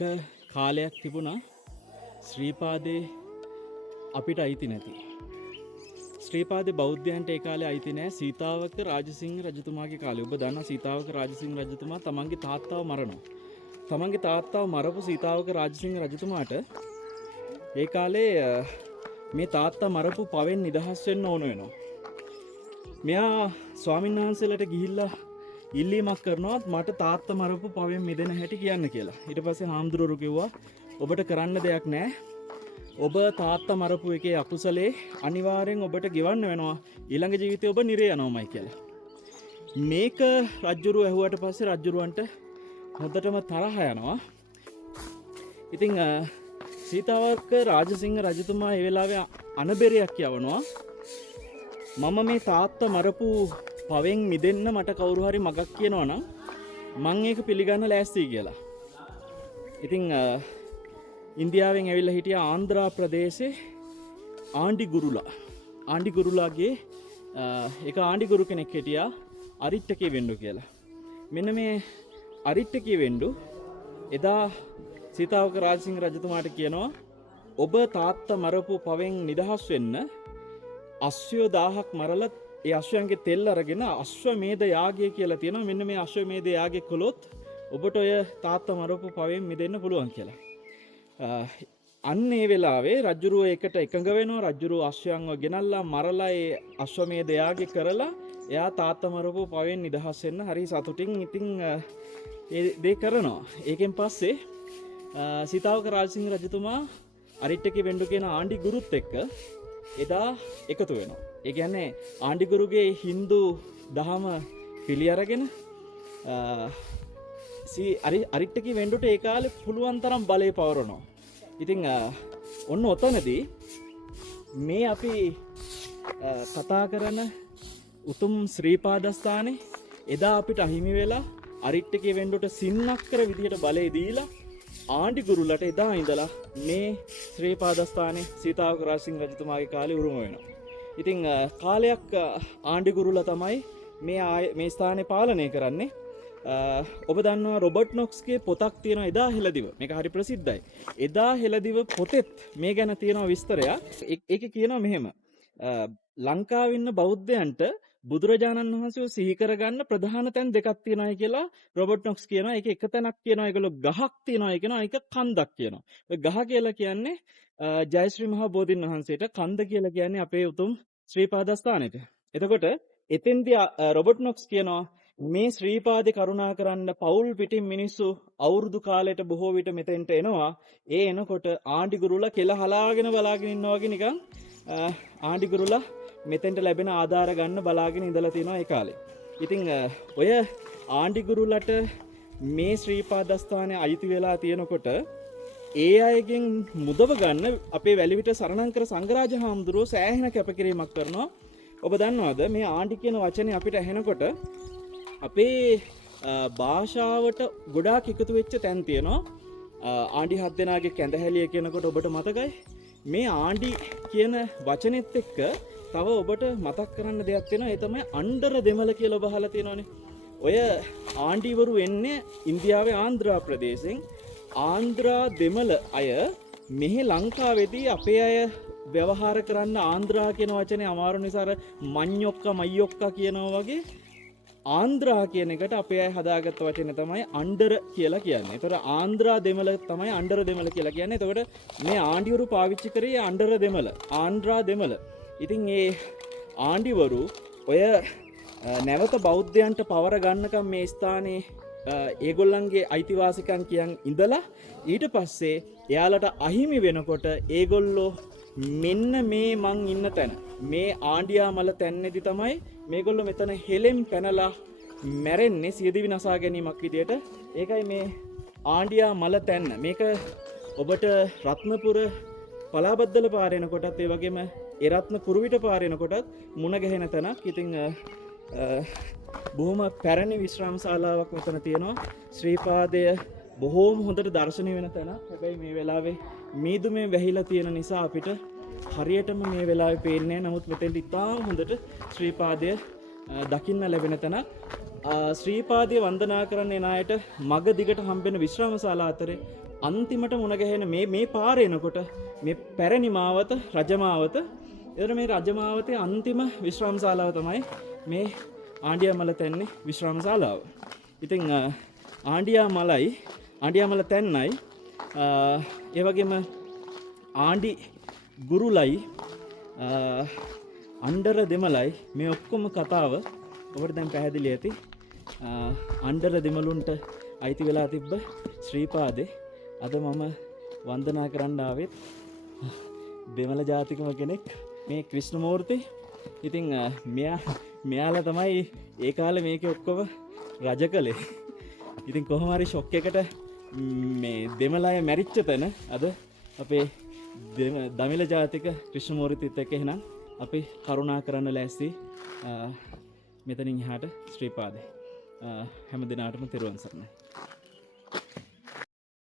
එක කාලයක් තිබුණා ශ්‍රීපාදේ අපිට අයිති නැති. ශ්‍රීපාදේ බෞද්ධයන්ට ඒ කාලේ අයිති නැහැ. සීතාවක රාජසිංහ රජතුමාගේ කාලේ. ඔබ දන්නා සීතාවක රාජසිංහ රජතුමා තමන්ගේ තාත්තාව මරනවා. තමන්ගේ තාත්තාව මරපු සීතාවක රාජසිංහ රජතුමාට ඒ කාලේ මේ තාත්තා මරපු පවෙන් නිදහස් වෙන්න ඕන වෙනවා. මෙයා ස්වාමීන් වහන්සේලාට ගිහිල්ලා ඉල්ලීමක් කරනවා මට තාත්තා මරපු පවෙන් මිදෙන්න හැටි කියන්න කියලා. ඊට පස්සේ හාමුදුරුවෝ කිව්වා ඔබට කරන්න දෙයක් නැහැ. ඔබ තාත්තා මරපු එකේ අකුසලේ අනිවාර්යෙන් ඔබට ගෙවන්න වෙනවා. ඊළඟ ජීවිතේ ඔබ නිරේ යනවාමයි කියලා. මේක රජුරු ඇහුවට පස්සේ රජුරුවන්ට හොඳටම තරහ යනවා. ඉතින් සීතාවක රාජසිංහ රජතුමා ඒ වෙලාවේ අනබෙරයක් යවනවා. මම මේ තාත්තා මරපු පවෙන් මිදෙන්න මට කවුරු හරි මගක් කියනවා නම් මං ඒක පිළිගන්න ලෑස්තියි කියලා. ඉතින් ඉන්දියාවෙන් ඇවිල්ලා හිටිය ආන්ධ්‍රා ප්‍රදේශේ ආණ්ඩි ගුරුලාගේ එක ආණ්ඩි ගුරු කෙනෙක් හිටියා අරිට්ටකී වෙන්ඩු කියලා. මෙන්න මේ අරිට්ටකී වෙන්ඩු එදා සීතාවක රාජසිංහ රජතුමාට කියනවා ඔබ තාත්තා මරපු පවෙන් නිදහස් වෙන්න අශ්වයෝ 1000ක් මරලා ඒ අශ්වයන්ගේ තෙල් අරගෙන අශ්වමේධ යාගය කියලා තියෙනවා. මෙන්න මේ අශ්වමේධ යාගය කළොත් ඔබට ඔය තාත්තා මරපු පවෙන් මිදෙන්න පුළුවන් කියලා. අන්න ඒ වෙලාවේ රජුරුව ඒකට එකඟ වෙනවා. රජුරුව අශ්වයන්ව ගෙනල්ලා මරලා ඒ අශ්වමේධ යාගය කරලා එයා තාත්තා මරපු පවෙන් නිදහස් වෙන්න හරි සතුටින් ඉතින් ඒ දේ කරනවා. ඒකෙන් පස්සේ සීතාවක රාජසිංහ රජතුමා අරිට්ටකී වෙන්ඩු කියන ආණ්ඩි ගුරුත් එක්ක එදා එකතු වෙනවා. ඒ කියන්නේ ආණ්ඩි ගුරුගේ හින්දු දහම පිළි අරගෙන අරිට්ටකී වෙන්ඩුට ඒ කාලේ පුළුවන් තරම් බලය පවරනවා. ඉතින් ඔන්න ඔතනදී මේ අපි කතා කරන උතුම් ශ්‍රීපාදස්ථානේ එදා අපිට අහිමි වෙලා අරිට්ටකී වෙන්ඩුට සින්නක්කර විදිහට බලය දීලා ආණ්ඩි ගුරුලට එදා ඉඳලා මේ ශ්‍රීපාදස්ථානේ සීතාවක රාජසිංහ රජතුමාගේ කාලේ උරුම වෙනවා. ඉතින් කාලයක් ආණ්ඩි ගුරුලා තමයි මේ ස්ථානේ පාලනය කරන්නේ. ඔබ දන්නවා රොබර්ට් නොක්ස්ගේ පොතක් තියෙනවා එදා හෙළදිව. මේක හරි ප්‍රසිද්ධයි. එදා හෙළදිව පොතෙත් මේ ගැන තියෙනවා විස්තරයක්. ඒකේ කියනවා මෙහෙම. ලංකාවේ ඉන්න බෞද්ධයන්ට බුදුරජාණන් වහන්සේව සිහි කරගන්න ප්‍රධාන තැන් දෙකක් තියෙනවායි කියලා රොබර්ට් නොක්ස් කියනවා. ඒක එක තැනක් කියනවා. ඒගොල්ලෝ ගහක් තියෙනවා කියනවා. ඒක කන්දක් කියනවා. ඔය ගහ කියලා කියන්නේ ජයශ්‍රී මහ බෝධින් වහන්සේට, කන්ද කියලා කියන්නේ අපේ උතුම් ශ්‍රීපාදස්ථානෙට. එතකොට එතෙන්දී රොබර්ට් නොක්ස් කියනවා මේ ශ්‍රීපාදේ කරුණා කරන්න පවුල් පිටින් මිනිස්සු අවුරුදු කාලයට බොහෝ විට මෙතෙන්ට එනවා. ඒ එනකොට ආණ්ඩි ගුරුලා කෙල හලාගෙන බලාගෙන ඉන්නවා වගේ නිකන් ආණ්ඩි ගුරුලා මෙතෙන්ට ලැබෙන ආධාර ගන්න බලාගෙන ඉඳලා තියෙනවා ඒ කාලේ. ඉතින් ඔය ආණ්ඩි ගුරුලට මේ ශ්‍රීපාදස්ථානයේ අයිති වෙලා තියෙනකොට ඒ අයගෙන් මුදව ගන්න අපේ වැලිවිට සරණංකර සංඝරාජ හාමුදුරුවෝ සෑහෙන කැපකිරීමක් කරනවා. ඔබ දන්නවද මේ ආණ්ඩි කියන වචනේ අපිට ඇහෙනකොට අපේ භාෂාවට ගොඩාක් එකතු වෙච්ච තැන් තියෙනවා. ආණ්ඩි 7 දෙනාගේ කැඳහැලිය කියනකොට ඔබට මතකයි. මේ ආණ්ඩි කියන වචනේත් එක්ක තව ඔබට මතක් කරන්න දෙයක් තියෙනවා. ඒ තමයි අnder දෙමළ කියලා ඔබ අහලා තියෙනවනේ. ඔය ආණ්ඩිවරු එන්නේ ඉන්දියාවේ ආන්ධ්‍රා ප්‍රදේශෙන්. ආන්ධ්‍රා දෙමළ අය මෙහි ලංකාවේදී අපේ අය ව්‍යවහාර කරන්න ආන්ධ්‍රා කියන වචනේ අමාරු නිසා අර මඤ්ඤොක්කා කියනවා වගේ ආන්ධ්‍රා කියන එකට අපේ අය හදාගත්ත වචනේ තමයි අnder කියලා කියන්නේ. ඒතර ආන්ධ්‍රා දෙමළ තමයි අnder දෙමළ කියලා කියන්නේ. එතකොට මේ ආණ්ඩිවරු පාවිච්චි කරේ අnder දෙමළ, ආන්ධ්‍රා දෙමළ. ඉතින් ඒ ආණ්ඩිවරු ඔය නැවත බෞද්ධයන්ට පවර ගන්නකම් මේ ස්ථානයේ ඒගොල්ලන්ගේ අයිතිවාසිකම් කියන් ඉඳලා ඊට පස්සේ එයාලට අහිමි වෙනකොට ඒගොල්ලෝ මෙන්න මේ මං ඉන්න තැන මේ ආණ්ඩියා මල තැන්නේදී තමයි මේගොල්ලෝ මෙතන හෙලෙන් පැනලා මැරෙන්නේ සියදිවි නසා ගැනීමක් විදියට. ඒකයි මේ ආණ්ඩියා මල තැන්න. මේක ඔබට රත්නපුර පලාබද්දල පාරේන කොටත් ඒ වගේම ඒ රත්න කුරුවිට පාරේන කොටත් මුණ ගැහෙන තැනක්. ඉතින් බොහොම පැරණි විශ්‍රාම ශාලාවක් මෙතන තියෙනවා. ශ්‍රීපාදය බොහෝම හොඳට දර්ශනය වෙන තැනක්. හැබැයි මේ වෙලාවේ මීදුමේ වැහිලා තියෙන නිසා අපිට හරියටම මේ වෙලාවේ පේන්නේ නැහැ. නමුත් මෙතෙන්ට ඉතාම හොඳට ශ්‍රීපාදය දකින්න ලැබෙන තැනක්. ශ්‍රීපාදය වන්දනා කරන්න එන අයට මග දිගට හම්බෙන විශ්‍රාම ශාලා අතරේ අන්තිමට මුණගැහෙන මේ පාර එනකොට මේ පැරණි මාවත රජමාවත, එතන මේ රජමාවතේ අන්තිම විශ්‍රාම ශාලාව තමයි මේ ආණ්ඩියාමල තැන්නේ විශ්‍රාම ශාලාව. ඉතින් ආණ්ඩියාමල තැන්නයි ඒ වගේම ආණ්ඩි ගුරුලයි අණ්ඩර දෙමළයි මේ ඔක්කොම කතාව ඔබට දැන් පැහැදිලි ඇති. අණ්ඩර දෙමළුන්ට අයිති වෙලා තිබ්බ ශ්‍රීපාදේ අද මම වන්දනා කරන්න ආවෙත් දෙමළ ජාතිකම කෙනෙක් මේ ක්‍රිෂ්ණමූර්ති. ඉතින් මෙයාලා තමයි ඒ කාලේ මේකේ ඔක්කොම රජ කළේ. ඉතින් කොහොම හරි ෂොක් එකට මේ දෙමළ අය මැරිච්ච තැන අද අපේ දමිළ ජාතික ක්‍රිෂ්ණමූර්තිත් එක්ක එහෙනම් අපි කරුණා කරන්න ලෑස්ති මෙතනින් එහාට ශ්‍රීපාදේ. හැම දිනාටම තෙරුවන් සරණයි.